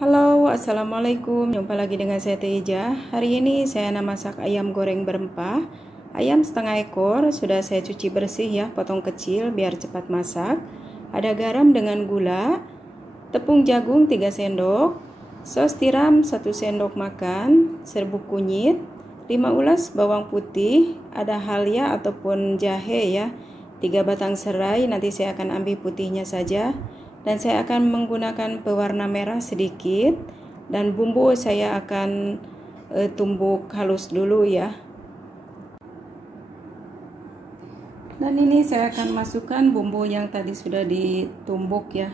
Halo, assalamualaikum. Jumpa lagi dengan saya Teja. Hari ini saya akan masak ayam goreng berempah. Ayam setengah ekor sudah saya cuci bersih ya, potong kecil biar cepat masak. Ada garam dengan gula, tepung jagung 3 sendok, sos tiram 1 sendok makan, serbuk kunyit, 5 ulas bawang putih, ada halya ataupun jahe ya, 3 batang serai, nanti saya akan ambil putihnya saja. Dan saya akan menggunakan pewarna merah sedikit, dan bumbu saya akan tumbuk halus dulu ya. Dan ini saya akan masukkan bumbu yang tadi sudah ditumbuk ya.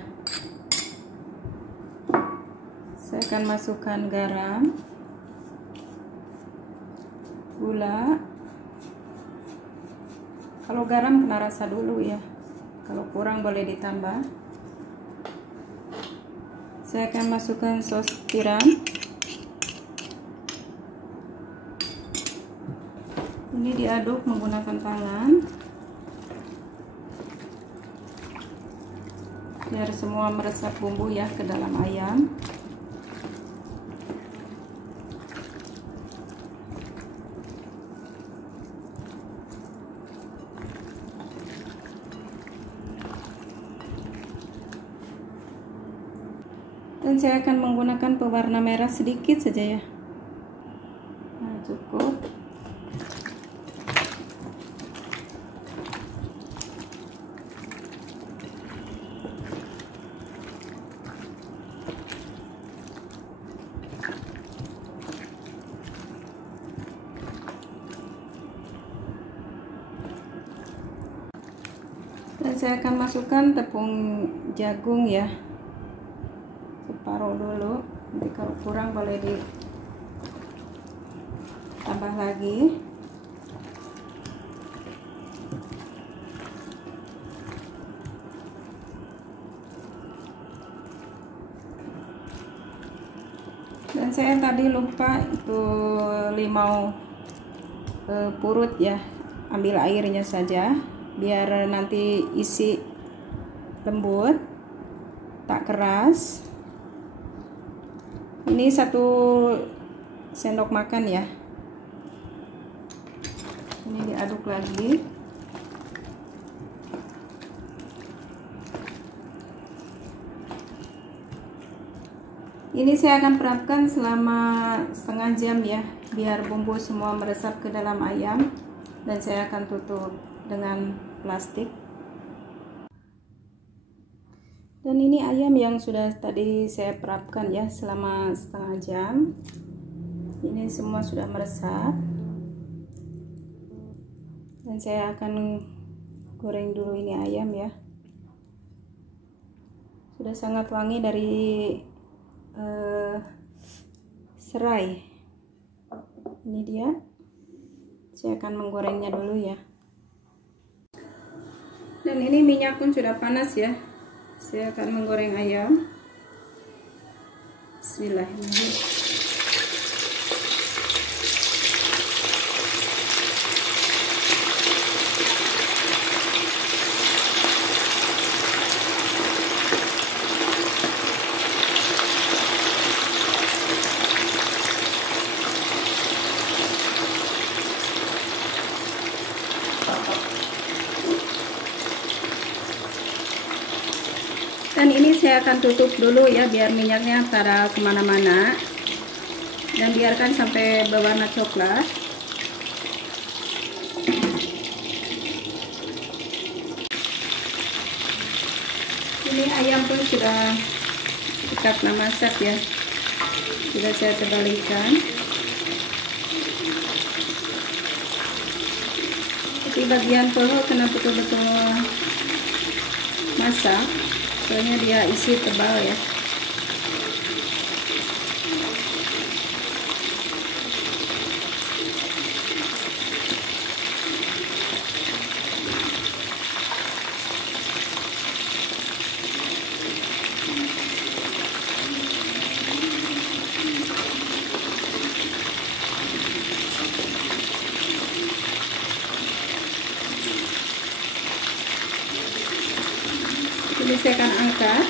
Saya akan masukkan garam, gula. Kalau garam kena rasa dulu ya, kalau kurang boleh ditambah. Saya akan masukkan sos tiram. Ini diaduk menggunakan tangan biar semua meresap bumbu ya ke dalam ayam. Dan saya akan menggunakan pewarna merah sedikit saja ya. Nah, cukup. Dan saya akan masukkan tepung jagung ya, separuh dulu, nanti kalau kurang boleh ditambah lagi. Dan saya tadi lupa itu limau purut ya, ambil airnya saja biar nanti isi lembut, tak keras. Ini 1 sendok makan ya. Ini diaduk lagi. Ini saya akan perapkan selama setengah jam ya, biar bumbu semua meresap ke dalam ayam. Dan saya akan tutup dengan plastik. Dan ini ayam yang sudah tadi saya perapkan ya selama setengah jam. Ini semua sudah meresap. Dan saya akan goreng dulu ini ayam ya. Sudah sangat wangi dari serai. Ini dia. Saya akan menggorengnya dulu ya. Dan ini minyak pun sudah panas ya. Saya akan menggoreng ayam. Bismillahirrahmanirrahim. Dan ini saya akan tutup dulu ya, biar minyaknya tak kemana-mana, dan biarkan sampai berwarna coklat. Ini ayam pun sudah dekat masak ya, sudah saya terbalikan. Tapi bagian paha kena betul-betul masak, soalnya dia isi tebal ya. Jadi saya akan angkat.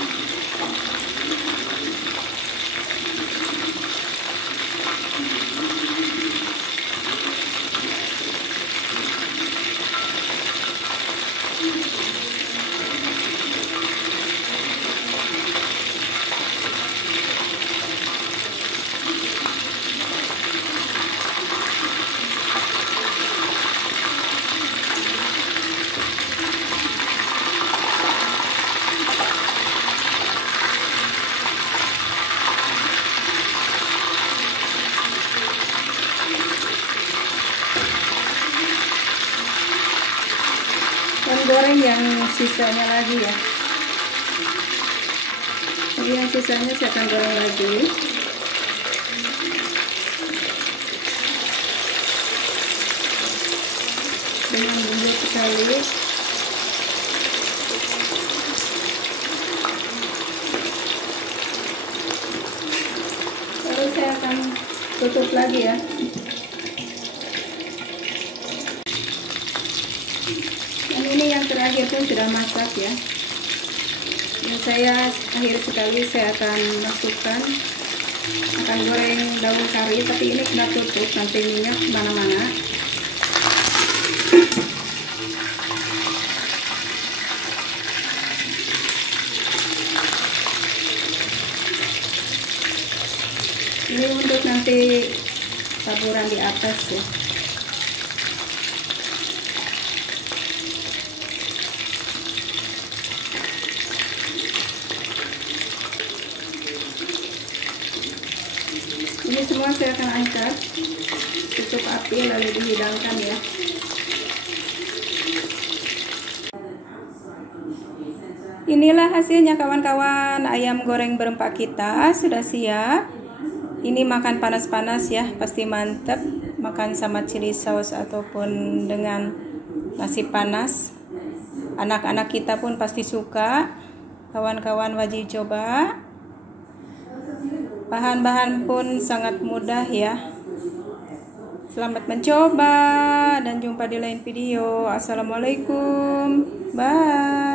sisanya lagi ya. Jadi yang sisanya saya akan goreng lagi. Dengan bumbu sekali. Lalu saya akan tutup lagi ya. Dan ini yang terakhir pun sudah masak ya. Dan saya akhir sekali saya akan masukkan, akan goreng daun kari, tapi ini kena tutup nanti minyak kemana-mana. Ini untuk nanti taburan di atas ya. Ini semua saya akan angkat, tutup api lalu dihidangkan ya. Inilah hasilnya kawan-kawan, ayam goreng berempah kita sudah siap. Ini makan panas-panas ya, pasti mantep. Makan sama chili sauce ataupun dengan nasi panas. Anak-anak kita pun pasti suka. Kawan-kawan wajib coba. Bahan-bahan pun sangat mudah ya. Selamat mencoba dan jumpa di lain video. Assalamualaikum. Bye.